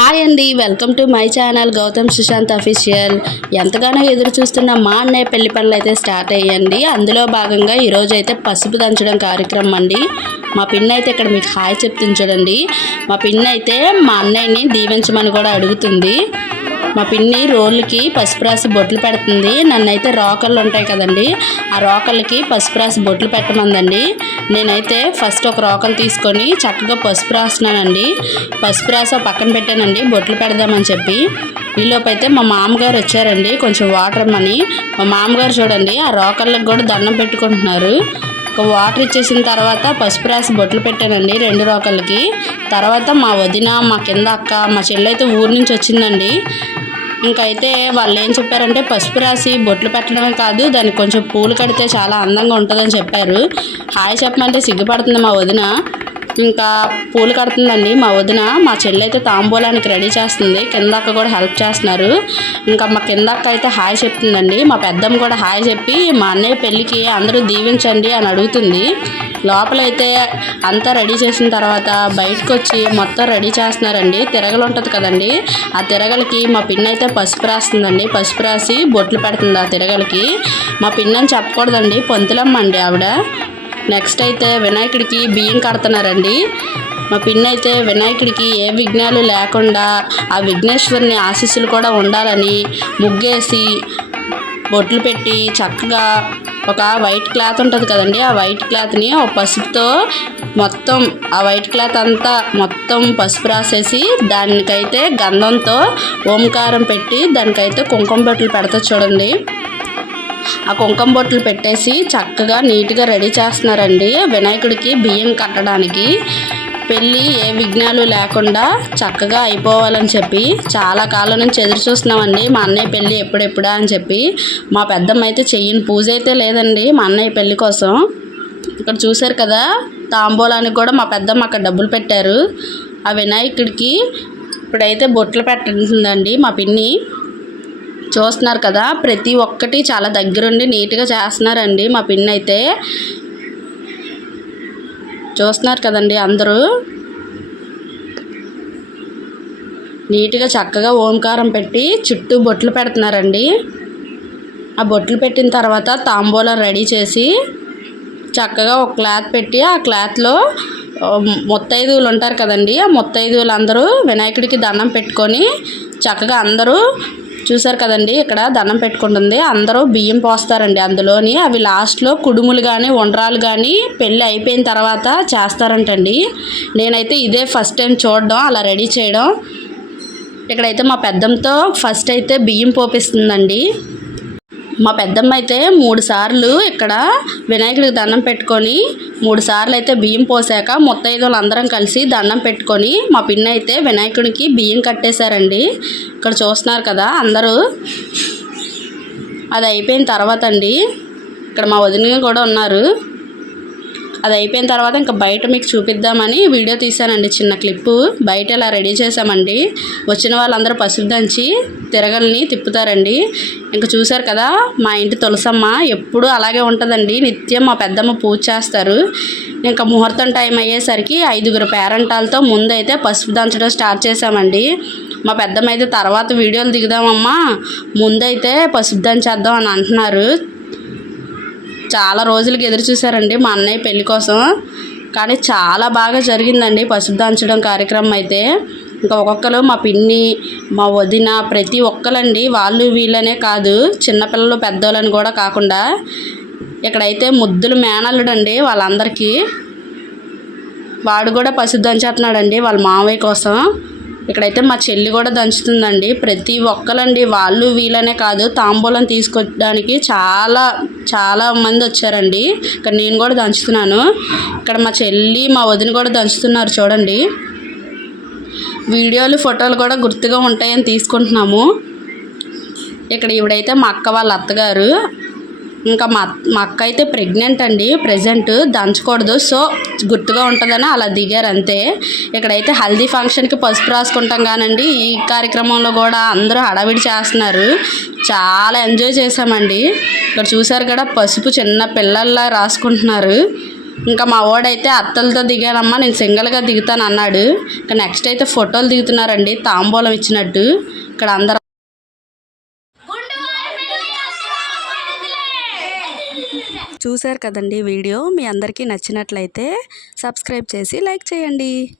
Hi అండి, welcome to my channel Gautam Sushant official. ఎంతగానో ఎదురు చూస్తున్న మా అన్నయ్య పెళ్లి పనులు అయితే స్టార్ట్ అయ్యండి. అందులో భాగంగా ఈరోజు అయితే పసుపు దంచడం కార్యక్రమం అండి. మా పిన్ని అయితే ఇక్కడ మీకు హాయ్ చెప్తుంది చూడండి. మా పిన్ని అయితే మా అన్నయ్యని దీవించమని కూడా అడుగుతుంది. మా పిన్ని రోళ్ళకి పసుపు రాసి బొట్లు పెడుతుంది. నన్నైతే రోకళ్ళు ఉంటాయి కదండి, ఆ రోకళ్ళకి పసుపు రాసి బొట్లు పెట్టమందండి. నేనైతే ఫస్ట్ ఒక రోకలు తీసుకొని చక్కగా పసుపు రాస్తున్నానండి. పసుపు రాసి పక్కన పెట్టానండి బొట్లు పెడదామని చెప్పి. ఈలోపు అయితే మా మామగారు వచ్చారండి కొంచెం వాటర్ ఇమ్మని. మా మామగారు చూడండి ఆ రోకళ్ళకి కూడా దండం పెట్టుకుంటున్నారు. ఒక వాటర్ ఇచ్చేసిన తర్వాత పసుపు రాసి బొట్లు పెట్టానండి 2 రోకళ్ళకి. తర్వాత మా వదిన, మా కింద అక్క, మా చెల్లైతే ఊరు నుంచి వచ్చిందండి. ఇంకైతే వాళ్ళు ఏం చెప్పారంటే పసుపు రాసి బొట్లు పెట్టడమే కాదు, దానికి కొంచెం పూలు కడితే చాలా అందంగా ఉంటుందని చెప్పారు. హాయ్ చెప్పమంటే సిగ్గుపడుతుంది మా వదిన. ఇంకా పూలు కడుతుందండి మా వదిన. మా చెల్లి అయితే తాంబూలానికి రెడీ చేస్తుంది, కింద అక్క కూడా హెల్ప్ చేస్తున్నారు. ఇంకా మా కింద అక్క అయితే హాయ్ చెప్తుందండి. మా పెద్దమ్మ కూడా హాయ్ చెప్పి మా అన్నయ్య పెళ్ళికి అందరూ దీవించండి అని అడుగుతుంది. లోపలైతే అంతా రెడీ చేసిన తర్వాత బయటకు వచ్చి మొత్తం రెడీ చేస్తున్నారండి. తిరగలు ఉంటుంది కదండి, ఆ తిరగలకి మా పిన్ని అయితే పసుపు రాస్తుందండి. పసుపు రాసి బొట్లు పెడుతుంది ఆ తిరగలకి. మా పిన్ని అని చెప్పకూడదండి, పొంతులమ్మ అండి ఆవిడ. నెక్స్ట్ అయితే వినాయకుడికి బియ్యం కడుతున్నారండి. మా పిన్ని అయితే వినాయకుడికి ఏ విఘ్నాలు లేకుండా ఆ విఘ్నేశ్వరుని ఆశీస్సులు కూడా ఉండాలని ముగ్గేసి బొట్లు పెట్టి చక్కగా ఒక వైట్ క్లాత్ ఉంటుంది కదండి, ఆ వైట్ క్లాత్ని ఒక పసుపుతో మొత్తం ఆ వైట్ క్లాత్ అంతా మొత్తం పసుపు రాసేసి దానికైతే గంధంతో ఓంకారం పెట్టి దానికైతే కుంకుమ బొట్లు పెడతా చూడండి. ఆ కుంకుమ బొట్లు పెట్టేసి చక్కగా నీట్గా రెడీ చేస్తున్నారండి వినాయకుడికి బియ్యం కట్టడానికి. పెళ్ళి ఏ విఘ్నాలు లేకుండా చక్కగా అయిపోవాలని చెప్పి చాలా కాలం నుంచి ఎదురు చూస్తున్నామండి మా అన్నయ్య పెళ్ళి ఎప్పుడెప్పుడా అని చెప్పి. మా పెద్దమ్మ అయితే చెయ్యని పూజ అయితే లేదండి మా అన్నయ్య పెళ్ళి కోసం. ఇక్కడ చూశారు కదా తాంబూలానికి కూడా మా పెద్దమ్మ అక్కడ డబ్బులు పెట్టారు. ఆ వినాయకుడికి ఇప్పుడైతే బొట్లు పెట్టండి మా పిన్ని. చూస్తున్నారు కదా ప్రతి ఒక్కటి చాలా దగ్గరుండి నీట్గా చేస్తున్నారండి మా పిన్ని అయితే. చూస్తున్నారు కదండి అందరూ నీట్గా చక్కగా ఓంకారం పెట్టి చుట్టూ బొట్లు పెడుతున్నారండి. ఆ బొట్లు పెట్టిన తర్వాత తాంబూలం రెడీ చేసి చక్కగా ఒక క్లాత్ పెట్టి ఆ క్లాత్లో ముత్తైదువులు ఉంటారు కదండి, ఆ ముత్తైదువులు అందరూ వినాయకుడికి దండం పెట్టుకొని చక్కగా అందరూ చూసారు కదండి ఇక్కడ దండం పెట్టుకుంటుంది. అందరూ బియ్యం పోస్తారండి అందులోని. అవి లాస్ట్లో కుడుములు కానీ ఉండ్రాలు కానీ పెళ్ళి అయిపోయిన తర్వాత చేస్తారంటండి. నేనైతే ఇదే ఫస్ట్ టైం చూడడం, అలా రెడీ చేయడం. ఇక్కడైతే మా పెద్దమ్మతో ఫస్ట్ అయితే బియ్యం పోపిస్తుందండి. మా పెద్దమ్మ అయితే 3 సార్లు ఇక్కడ వినాయకుడికి దండం పెట్టుకొని 3 సార్లు అయితే బియ్యం పోసాక ముత్తైదువులు అందరం కలిసి దండం పెట్టుకొని మా పిన్ని అయితే వినాయకుడికి బియ్యం కట్టేశారండి. ఇక్కడ చూస్తున్నారు కదా అందరూ. అది అయిపోయిన తర్వాత అండి ఇక్కడ మా వదిన కూడా ఉన్నారు. అది అయిపోయిన తర్వాత ఇంకా బయట మీకు చూపిద్దామని వీడియో తీసానండి చిన్న క్లిప్పు. బయట ఇలా రెడీ చేసామండి. వచ్చిన వాళ్ళందరూ పసుపు దంచి తిరగల్ని తిప్పుతారండి. ఇంకా చూశారు కదా మా ఇంటి తులసమ్మ ఎప్పుడూ అలాగే ఉంటుందండి. నిత్యం మా పెద్దమ్మ పూజ చేస్తారు. ఇంకా ముహూర్తం టైం అయ్యేసరికి 5గురు పేరంటాలతో ముందైతే పసుపు దంచడం స్టార్ట్ చేసామండి. మా పెద్దమ్మ అయితే తర్వాత వీడియోలు దిగుదామమ్మా ముందైతే పసుపు దంచేద్దాం అని అంటున్నారు. చాలా రోజులకి ఎదురు చూసారండి మా అన్నయ్య పెళ్లి కోసం. కానీ చాలా బాగా జరిగిందండి పసుపు దంచడం కార్యక్రమం అయితే. ఇంకా ఒక్కొక్కరు మా పిన్ని, మా వదిన ప్రతి ఒక్కరండి, వాళ్ళు వీళ్ళనే కాదు చిన్నపిల్లలు పెద్దోళ్ళని కూడా కాకుండా ఇక్కడైతే ముద్దులు మేనల్లుడు అండి వాళ్ళందరికీ. వాడు కూడా పసుపు దంచేస్తున్నాడండి వాళ్ళ మామయ్య కోసం. ఇక్కడైతే మా చెల్లి కూడా దంచుతుందండి. ప్రతి ఒక్కరండి, వాళ్ళు వీళ్ళనే కాదు తాంబూలం తీసుకోవడానికి చాలా చాలా మంది వచ్చారండి. ఇక్కడ నేను కూడా దంచుతున్నాను. ఇక్కడ మా చెల్లి మా వదిన కూడా దంచుతున్నారు చూడండి. వీడియోలు ఫోటోలు కూడా గుర్తుగా ఉంటాయని తీసుకుంటున్నాము. ఇక్కడ ఇవిడైతే మా అక్క వాళ్ళ అత్తగారు. ఇంకా మా అక్క అయితే ప్రెగ్నెంట్ అండి, ప్రెజెంట్ దంచకూడదు సో గుర్తుగా ఉంటుందని అలా దిగారు అంతే. ఇక్కడైతే హల్దీ ఫంక్షన్కి పసుపు రాసుకుంటాం కానండి, ఈ కార్యక్రమంలో కూడా అందరూ హడావిడి చేస్తున్నారు. చాలా ఎంజాయ్ చేసామండి. ఇక్కడ చూసారు కదా పసుపు చిన్న పిల్లల్లా రాసుకుంటున్నారు. ఇంకా మా వాడైతే అత్తలతో దిగానమ్మా, నేను సింగిల్గా దిగుతాను అన్నాడు. ఇంకా నెక్స్ట్ అయితే ఫోటోలు దిగుతున్నారండి తాంబూలం ఇచ్చినట్టు. ఇక్కడ అందరూ చూశారు కదండి వీడియో. మీ అందరికీ నచ్చినట్లయితే సబ్స్క్రైబ్ చేసి లైక్ చేయండి.